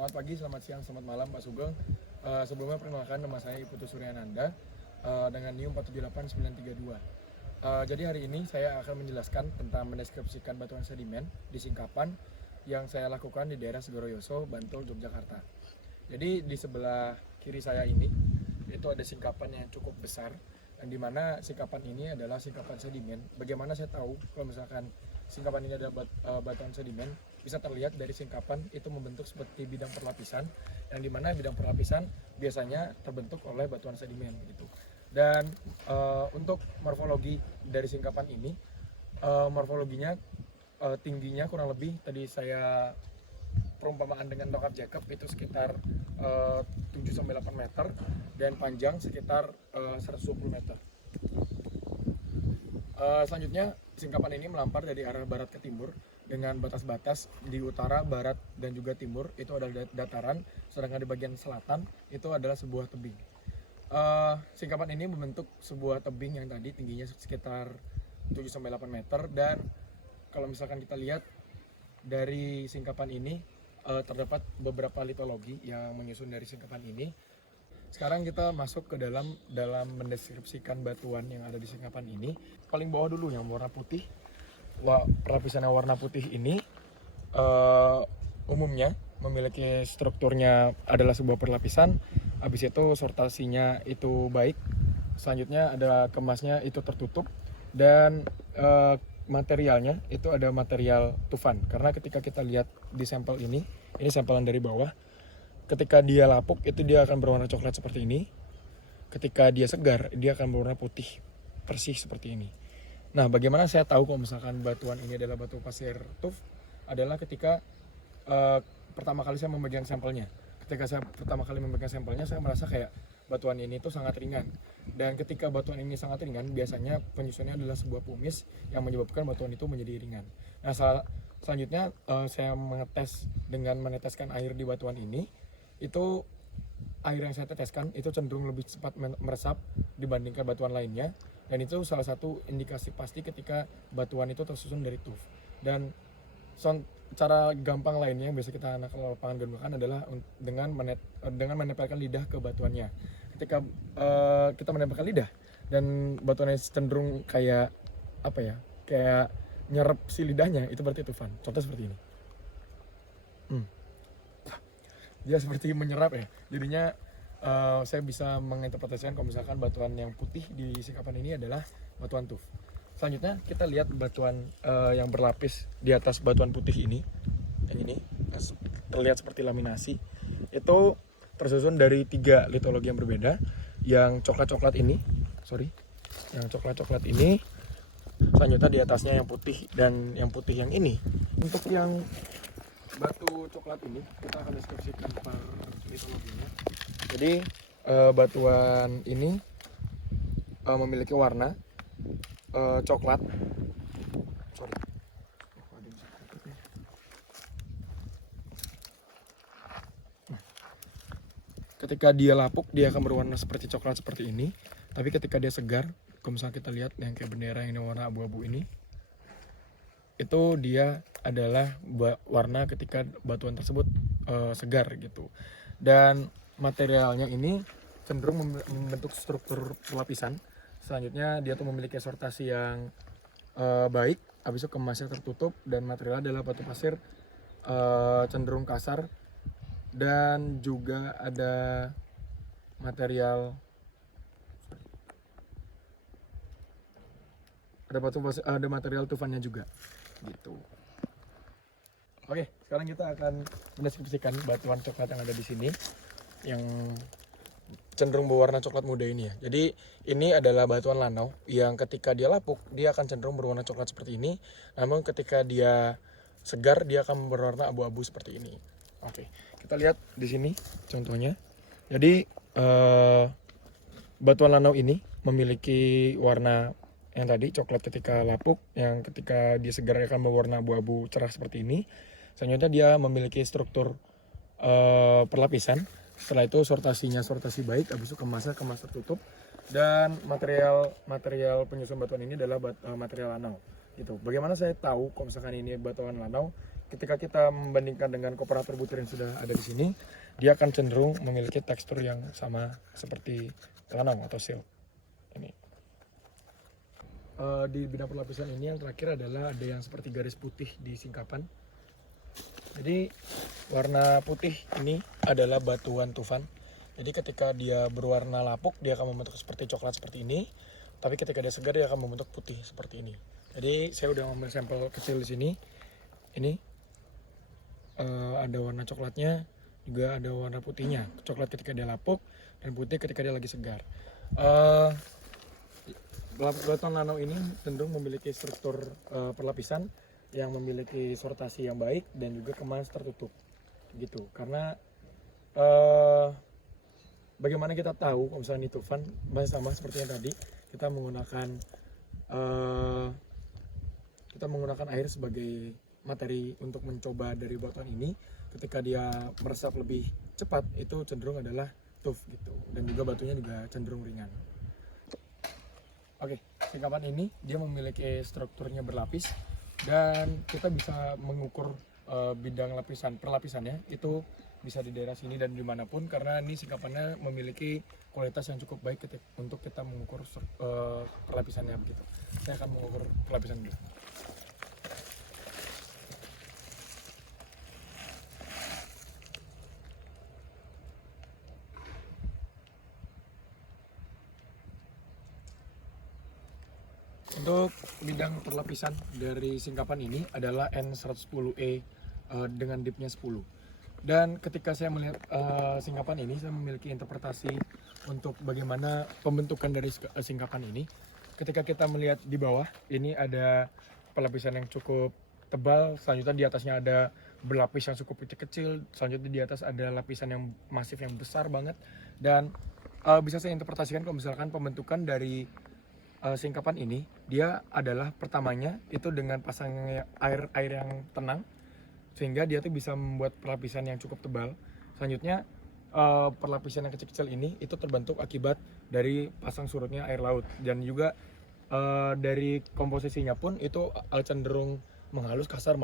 Selamat pagi, selamat siang, selamat malam Pak Sugeng. Sebelumnya perkenalkan nama saya Iputu Suryananda dengan NIU 478932. Jadi hari ini saya akan menjelaskan tentang mendeskripsikan batuan sedimen di singkapan yang saya lakukan di daerah Segoroyoso, Bantul, Yogyakarta. Jadi di sebelah kiri saya ini itu ada singkapan yang cukup besar, dan di mana singkapan ini adalah singkapan sedimen. Bagaimana saya tahu kalau misalkan singkapan ini adalah batuan sedimen? Bisa terlihat dari singkapan itu membentuk seperti bidang perlapisan, yang dimana bidang perlapisan biasanya terbentuk oleh batuan sedimen gitu. Dan untuk morfologi dari singkapan ini, morfologinya tingginya kurang lebih tadi saya perumpamaan dengan Dokap Jacob itu sekitar 7-8 meter, dan panjang sekitar 120 meter. Selanjutnya singkapan ini melampar dari arah barat ke timur dengan batas-batas di utara, barat, dan juga timur itu adalah dataran, sedangkan di bagian selatan itu adalah sebuah tebing. Singkapan ini membentuk sebuah tebing yang tadi tingginya sekitar 7-8 meter, dan kalau misalkan kita lihat dari singkapan ini terdapat beberapa litologi yang menyusun dari singkapan ini. Sekarang kita masuk ke dalam mendeskripsikan batuan yang ada di singkapan ini. Paling bawah dulu yang warna putih. Lapisan yang warna putih ini umumnya memiliki strukturnya adalah sebuah perlapisan. Habis itu sortasinya itu baik. Selanjutnya ada kemasnya itu tertutup, dan materialnya itu ada material tufan. Karena ketika kita lihat di sampel ini sampelan dari bawah. Ketika dia lapuk itu dia akan berwarna coklat seperti ini. Ketika dia segar dia akan berwarna putih bersih seperti ini. Nah, bagaimana saya tahu kalau misalkan batuan ini adalah batu pasir tuf? Adalah ketika pertama kali saya memegang sampelnya. Ketika saya pertama kali memegang sampelnya, saya merasa kayak batuan ini tuh sangat ringan. Dan ketika batuan ini sangat ringan, biasanya penyusunnya adalah sebuah pumis yang menyebabkan batuan itu menjadi ringan. Nah, selanjutnya saya mengetes dengan meneteskan air di batuan ini. Itu air yang saya teteskan itu cenderung lebih cepat meresap dibandingkan batuan lainnya, dan itu salah satu indikasi pasti ketika batuan itu tersusun dari tuf. Dan cara gampang lainnya yang biasa kita anak lapangan gunakan adalah dengan menempelkan lidah ke batuannya. Ketika kita menempelkan lidah dan batuannya cenderung kayak apa ya, kayak nyerap si lidahnya, itu berarti tufan. Contoh seperti ini. Dia seperti menyerap ya, jadinya saya bisa menginterpretasikan kalau misalkan batuan yang putih di singkapan ini adalah batuan tuf. Selanjutnya kita lihat batuan yang berlapis di atas batuan putih ini, yang ini terlihat seperti laminasi. Itu tersusun dari 3 litologi yang berbeda. Yang coklat-coklat ini, selanjutnya di atasnya yang putih, dan yang putih yang ini. Untuk yang batu coklat ini kita akan deskripsikan per litologinya. Jadi batuan ini memiliki warna coklat. Ketika dia lapuk dia akan berwarna seperti coklat seperti ini. Tapi ketika dia segar, kalau misalnya kita lihat yang kayak bendera yang warna abu-abu ini, itu dia adalah warna ketika batuan tersebut segar gitu. Dan materialnya ini cenderung membentuk struktur lapisan. Selanjutnya dia tuh memiliki sortasi yang baik. Habis itu kemasnya tertutup, dan materialnya adalah batu pasir cenderung kasar, dan juga ada material ada material tufannya juga gitu. Oke, sekarang kita akan mendeskripsikan batuan coklat yang ada di sini, yang cenderung berwarna coklat muda ini ya. Jadi ini adalah batuan lanau yang ketika dia lapuk dia akan cenderung berwarna coklat seperti ini, namun ketika dia segar dia akan berwarna abu-abu seperti ini. Oke, kita lihat di sini contohnya. Jadi batuan lanau ini memiliki warna yang tadi coklat ketika lapuk, yang ketika dia segar akan berwarna abu-abu cerah seperti ini. Selanjutnya dia memiliki struktur perlapisan. Setelah itu sortasinya sortasi baik, habis itu kemas tertutup, dan material penyusun batuan ini adalah material lanau. Gitu. Bagaimana saya tahu kalau misalkan ini batuan lanau? ketika kita membandingkan dengan komparator butir yang sudah ada di sini, dia akan cenderung memiliki tekstur yang sama seperti lanang atau silk. Ini. Di bidang perlapisan ini yang terakhir adalah ada yang seperti garis putih di singkapan. Jadi warna putih ini adalah batuan tufan. Jadi ketika dia berwarna lapuk, dia akan membentuk seperti coklat seperti ini. Tapi ketika dia segar, dia akan membentuk putih seperti ini. Jadi saya udah ngambil sampel kecil di sini. Ini ada warna coklatnya, juga ada warna putihnya. Coklat ketika dia lapuk dan putih ketika dia lagi segar. Batuan nano ini cenderung memiliki struktur perlapisan yang memiliki sortasi yang baik dan juga kemas tertutup, gitu. Karena bagaimana kita tahu kalau misalnya ini tufan, masih sama seperti yang tadi, kita menggunakan air sebagai materi untuk mencoba dari batuan ini. Ketika dia meresap lebih cepat, itu cenderung adalah tuf, gitu. Dan juga batunya juga cenderung ringan. Oke, singkapan ini dia memiliki strukturnya berlapis dan kita bisa mengukur bidang perlapisannya itu bisa di daerah sini dan dimanapun, karena ini singkapannya memiliki kualitas yang cukup baik untuk kita mengukur perlapisannya begitu. Saya akan mengukur perlapisan dulu. Untuk bidang perlapisan dari singkapan ini adalah N110E dengan dipnya 10. Dan ketika saya melihat singkapan ini, saya memiliki interpretasi untuk bagaimana pembentukan dari singkapan ini. Ketika kita melihat di bawah, ini ada pelapisan yang cukup tebal, selanjutnya di atasnya ada berlapis yang cukup kecil-kecil, selanjutnya di atas ada lapisan yang masif yang besar banget. Dan bisa saya interpretasikan kalau misalkan pembentukan dari singkapan ini, dia adalah pertamanya itu dengan pasang air yang tenang, sehingga dia tuh bisa membuat perlapisan yang cukup tebal. Selanjutnya perlapisan yang kecil-kecil ini itu terbentuk akibat dari pasang surutnya air laut, dan juga dari komposisinya pun itu cenderung mengalus kasar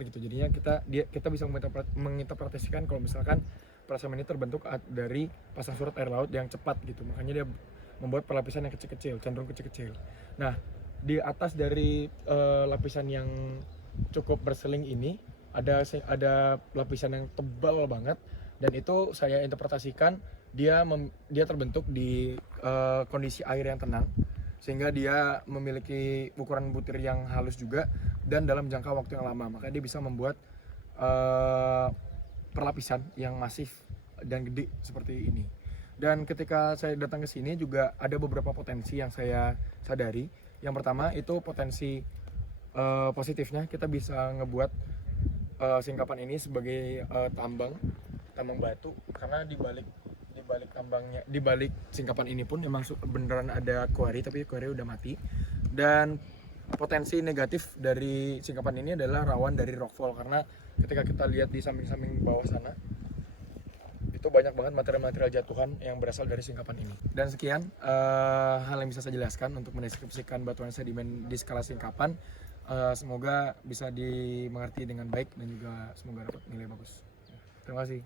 gitu. Jadinya kita bisa menginterpretasikan kalau misalkan perlapisan ini terbentuk dari pasang surut air laut yang cepat gitu. Makanya dia membuat perlapisan yang kecil-kecil, cenderung kecil-kecil. Nah, di atas dari lapisan yang cukup berseling ini ada lapisan yang tebal banget, dan itu saya interpretasikan dia terbentuk di kondisi air yang tenang, sehingga dia memiliki ukuran butir yang halus juga dan dalam jangka waktu yang lama. Makanya dia bisa membuat perlapisan yang masif dan gede seperti ini. Dan ketika saya datang ke sini juga ada beberapa potensi yang saya sadari. Yang pertama itu potensi positifnya, kita bisa ngebuat singkapan ini sebagai tambang batu, karena di balik singkapan ini pun memang beneran ada quarry, tapi quarry udah mati. Dan potensi negatif dari singkapan ini adalah rawan dari rockfall, karena ketika kita lihat di samping-samping bawah sana itu banyak banget material-material jatuhan yang berasal dari singkapan ini. Dan sekian hal yang bisa saya jelaskan untuk mendeskripsikan batuan sedimen di skala singkapan. Semoga bisa dimengerti dengan baik dan juga semoga dapat nilai bagus. Terima kasih.